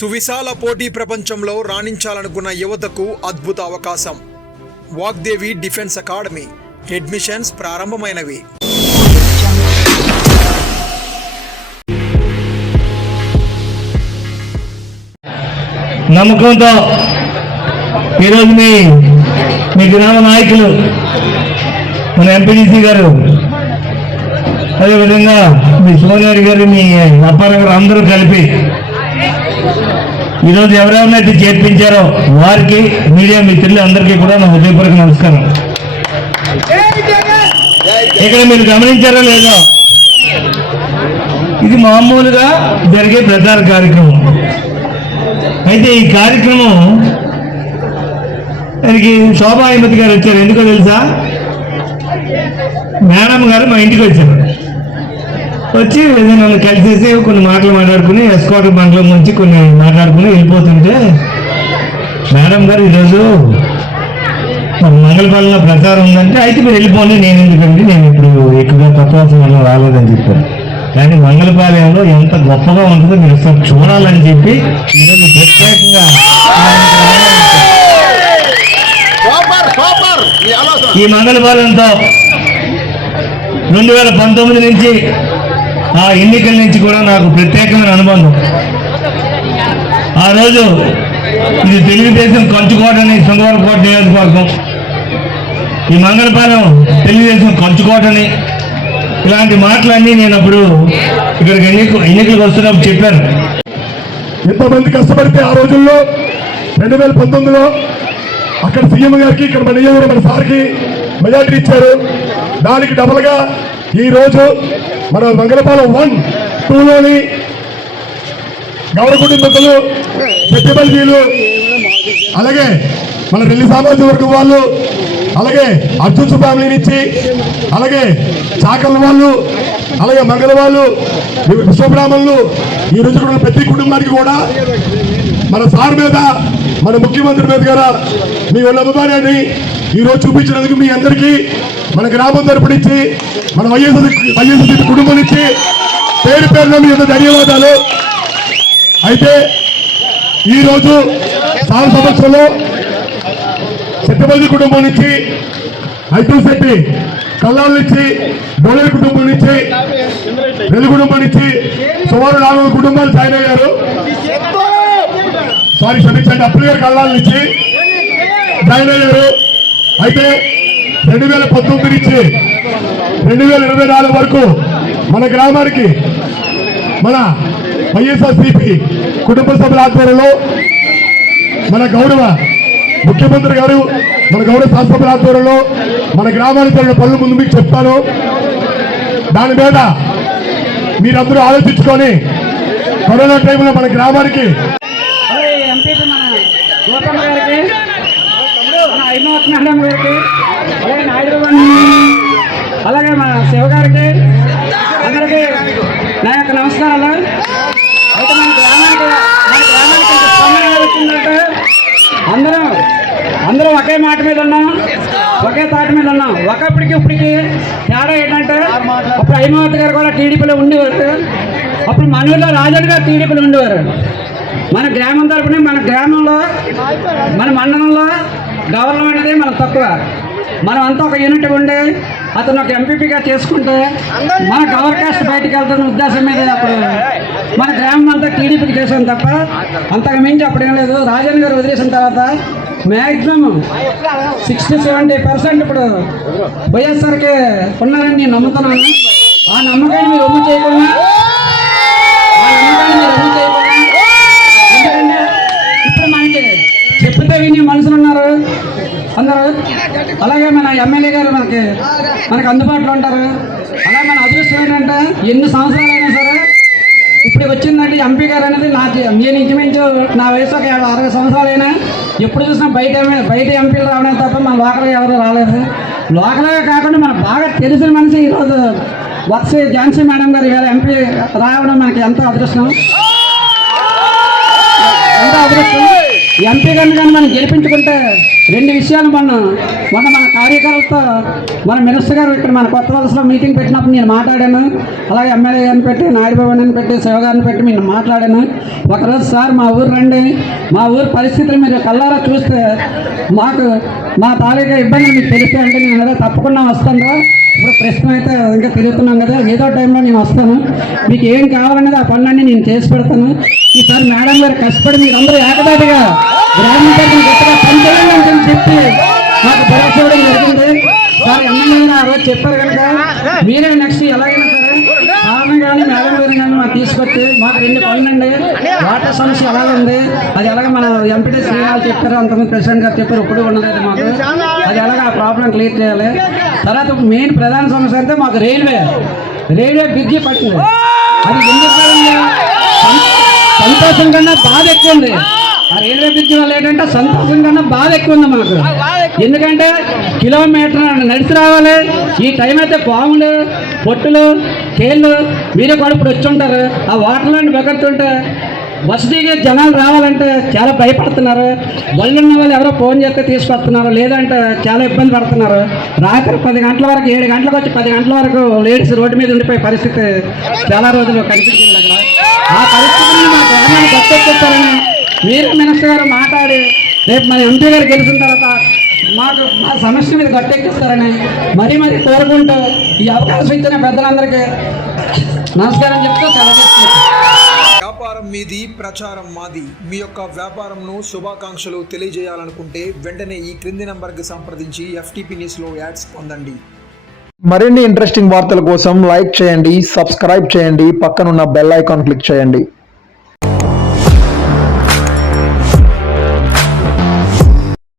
సువిశాల పోటీ ప్రపంచంలో రాణించాలనుకున్న యువతకు అద్భుత అవకాశం. వాగ్దేవి డిఫెన్స్ అకాడమీ అడ్మిషన్స్ ప్రారంభమైనవి. నమ్మకంతో ఈరోజు మీ గ్రామ నాయకులు మన ఎంపీడీసీ గారు, అదేవిధంగా మీ సోనియారి గారు, మీ అప్పారావు గారు అందరూ కలిపి ఈరోజు ఎవరెవరినైతే చేర్పించారో వారికి, మీడియా మిత్రులు అందరికీ కూడా నా హృదయపూర్వక నమస్కారం. ఇక్కడ మీరు గమనించారో లేదో, ఇది మామూలుగా జరిగే ప్రచార కార్యక్రమం. అయితే ఈ కార్యక్రమం దానికి శోభాయమతి గారు వచ్చారు. ఎందుకో తెలుసా? మేడం గారు మా ఇంటికి వచ్చారు. వచ్చి నన్ను కలిసేసి కొన్ని మాటలు మాట్లాడుకుని ఎస్కోట్ బంగ్లో నుంచి కొన్ని మాట్లాడుకుని వెళ్ళిపోతుంటే, మేడం గారు ఈరోజు మంగళపాలెంలో ప్రచారం ఉందంటే, అయితే మీరు వెళ్ళిపోండి, నేను ఎందుకంటే నేను ఇప్పుడు ఎక్కువగా తత్వాసం రాలేదని చెప్పారు. కానీ మంగళపాలెంలో ఎంత గొప్పగా ఉంటుందో మీరు ఒకసారి చూడాలని చెప్పి ఈరోజు ప్రత్యేకంగా ఈ మంగళపాలెంతో 2019 నుంచి ఆ ఎన్నికల నుంచి కూడా నాకు ప్రత్యేకమైన అనుబంధం. ఆ రోజు ఇది తెలుగుదేశం కంచుకోటని, శృంగవరకోట నియోజకవర్గం. ఈ మంగళపాలెం తెలుగుదేశం కంచుకోటని, ఇలాంటి మాటలన్నీ నేను అప్పుడు ఇక్కడికి ఎన్నికలకు వస్తున్నప్పుడు చెప్పాను. ఎంతమంది కష్టపడితే ఆ రోజుల్లో 2019లో అక్కడ సీఎం గారికి, ఇక్కడ మన నియోజకవర్గం మన సార్కి మెజార్టీ ఇచ్చారు. దానికి డబల్గా ఈరోజు మన మంగళపాలెం 1, 2లోని గౌరవ కుటుంబీకులు, పెద్దపల్లిలు, అలాగే మన రెల్లి సామాజిక వర్గం వాళ్ళు, అలాగే అర్జున్స్ ఫ్యామిలీ నుంచి, అలాగే చాకల వాళ్ళు, అలాగే మంగళ వాళ్ళు, విశ్వబ్రాహ్మణులు, ఈ రోజు కూడా ప్రతి కుటుంబానికి కూడా మన సార్ మీద, మన ముఖ్యమంత్రి మీద గారు మీ ఉన్న అభిమానాన్ని ఈరోజు చూపించినందుకు మీ అందరికీ మన గ్రామం తరపు నుంచి, మన వైఎస్ఆర్ కుటుంబం నుంచి పేరు పేరున మీ అందరూ ధన్యవాదాలు. అయితే ఈరోజు సార్ సమక్షంలో శెట్టిపల్లి కుటుంబం నుంచి, ఐటూర్ శెట్టి కల్లాల నుంచి, డోలేరు కుటుంబం నుంచి, రెల్లి కుటుంబం నుంచి సుమారు 4 కుటుంబాలు జాయిన్ అయ్యారు. సారీ క్షమించండి, అప్పుల గారు కల్లాల నుంచి జాయిన్ అయ్యారు. అయితే 2019 నుంచి 2024 వరకు మన గ్రామానికి మన వైఎస్ఆర్సీపీ కుటుంబ సభ్యుల ఆధ్వర్యంలో, మన గౌరవ ముఖ్యమంత్రి గారు, మన గౌరవ శాసనసభ్యుల ఆధ్వర్యంలో మన గ్రామానికి జరిగిన పనులు ముందు మీకు చెప్తాను. దాని మీద మీరందరూ ఆలోచించుకొని కరోనా టైంలో మన గ్రామానికి మేడం గారికి, అలాగే నాయుడు అలాగే మన శివ గారికి అందరికీ నా యొక్క నమస్కారాలు. అయితే మన గ్రామానికి స్పందన వచ్చిందంటే అందరం ఒకే మాట మీద ఉన్నాం, ఒకే తాటి మీద ఉన్నాం. ఒకప్పటికి ఇప్పటికి తేడా ఏంటంటే, అప్పుడు హైమావతి గారు కూడా టీడీపీలో ఉండేవారు, అప్పుడు మన ఊళ్ళో రాజన్ గారు టీడీపీలో ఉండేవారు. మన గ్రామం తరపున, మన గ్రామంలో, మన మండలంలో గవర్నమెంట్ అనేది మనం తక్కువ, మనం అంతా ఒక యూనిట్ ఉండి అతను ఒక ఎంపీపీగా చేసుకుంటే మన గవర్ కాస్ట్ బయటికి వెళ్తున్న ఉద్దేశం మీద అప్పుడు మన గ్రామం అంతా టీడీపీకి చేసాం తప్ప అంతకు మించి అప్పుడేం లేదు. రాజన్ గారు వదిలేసిన తర్వాత మ్యాక్సిమం 60-70% ఇప్పుడు వైఎస్ఆర్కి ఉన్నారని నేను నమ్ముతున్నాను. ఆ నమ్మకాన్ని మీరు ఒమ్ము చేయకుండా, ఎందుకంటే ఇప్పుడు మనకి చెప్తే విని మనుషులు ఉన్నారు అందరూ. అలాగే మన ఎమ్మెల్యే గారు మనకి అందుబాటులో ఉంటారు. అలాగే మన అదృష్టం ఏంటంటే, ఎన్ని సంవత్సరాలైనా సరే ఇప్పుడు వచ్చిందంటే ఎంపీ గారు అనేది నేను ఇంచుమించు నా వయసు ఒక 60 సంవత్సరాలైనా ఎప్పుడు చూసినా బయట ఎంపీలు రావడం తప్ప మన లోకల్గా ఎవరు రాలేదు. లోకల్గా కాకుండా మనకు బాగా తెలిసిన మనిషి ఈరోజు ఝాన్సీ మేడం గారు ఇవాళ ఎంపీ రావడం మనకి ఎంతో అదృష్టం. ఎంపీ గారిని కానీ మనం గెలిపించుకుంటే 2 విషయాలు మనం మొన్న మన కార్యకర్తలతో మన మినిస్టర్ గారు ఇక్కడ మన కొత్త వలసలో మీటింగ్ పెట్టినప్పుడు నేను మాట్లాడాను. అలాగే ఎమ్మెల్యే గారిని పెట్టి, నాయుడు బాబుని పెట్టి, శివ గారిని పెట్టి నేను మాట్లాడాను. ఒకరోజు సార్ మా ఊరు రండి, మా ఊరు పరిస్థితులు మీరు కళ్ళారా చూస్తే మాకు మా తాలూకా ఇబ్బంది మీకు తెలిస్తే అంటే నేను ఏదో తప్పకుండా వస్తాను. ఇప్పుడు ప్రస్తుతం అయితే ఇంకా తిరుగుతున్నాం కదా, ఏదో టైంలో నేను వస్తాను. మీకు ఏం కావాలనేది ఆ పనులన్నీ నేను చేసి పెడతాను. ఈసారి మేడం గారు కష్టపడి మీరందరూ ఏకదాటిగా గ్రామీణ గట్టిగా పనిచేయండి అని చెప్పి మాకు భరోసా ఇవ్వడం జరిగింది. సార్ ఎమ్మెల్యే ఆ రోజు చెప్పారు కనుక మీరే నెక్స్ట్ ఎలాగైనా సరే ఆమె కానీ మేడం గారు కానీ మాకు తీసుకొచ్చి మాకు 2 పనులండి. వాటర్ సమస్య ఎలా ఉంది, అది ఎలాగ మన ఎంపీటీ శ్రీనివాస్ చెప్పారు, అంతకుముందు ప్రెసిడెంట్ గారు చెప్పారు, ఇప్పుడు ఉన్నది మాకు అది ఎలాగ ఆ ప్రాబ్లం క్లియర్ చేయాలి. తర్వాత మెయిన్ ప్రధాన సమస్య అంటే మాకు రైల్వే బ్రిడ్జి పట్టింది. అది ఎందుకు సంతోషం కన్నా బాధ ఎక్కువ ఉంది. ఆ రైల్వే బ్రిడ్జి వల్ల ఏంటంటే సంతోషం కన్నా బాధ ఎక్కువ ఉంది మాకు. ఎందుకంటే కిలోమీటర్ నడిచి రావాలి. ఈ టైం అయితే పాములు, పొట్టులు, తేళ్ళు మీరే కూడా ఇప్పుడు వచ్చి ఉంటారు. ఆ వాటర్లను బెకడుతుంటే వసతిగా జనాలు రావాలంటే చాలా భయపడుతున్నారు. ఉన్న వాళ్ళు ఎవరో ఫోన్ చేస్తే తీసుకొస్తున్నారు, లేదంటే చాలా ఇబ్బంది పడుతున్నారు. రాత్రి 10 గంటల వరకు 7 గంటలకు వచ్చి 10 గంటల వరకు లేడీస్ రోడ్డు మీద ఉండిపోయే పరిస్థితి చాలా రోజులు కనిపించింది అక్కడ. ఆ పరిస్థితిని మా గ్రామాన్ని గట్టెక్కిస్తారని మీరు మినిస్టర్ గారు మాట్లాడి రేపు మన ఎంపీ గారు గెలిచిన తర్వాత మాకు మా సమస్య మీద గట్టెక్కిస్తారని మరీ కోరుకుంటూ ఈ అవకాశం ఇచ్చిన పెద్దలందరికీ నమస్కారం చెప్తూ సెలవు. వ్యాపారం మీది, ప్రచారం మాది. మీ యొక్క వ్యాపారంను శుభాకాంక్షలు తెలియజేయాలనుకుంటే వెంటనే ఈ క్రింది నంబర్కి సంప్రదించి FTP న్యూస్లో యాడ్స్ పొందండి. మరిన్ని ఇంట్రెస్టింగ్ వార్తల కోసం లైక్ చేయండి, సబ్స్క్రైబ్ చేయండి, పక్కనున్న బెల్ ఐకాన్ క్లిక్ చేయండి.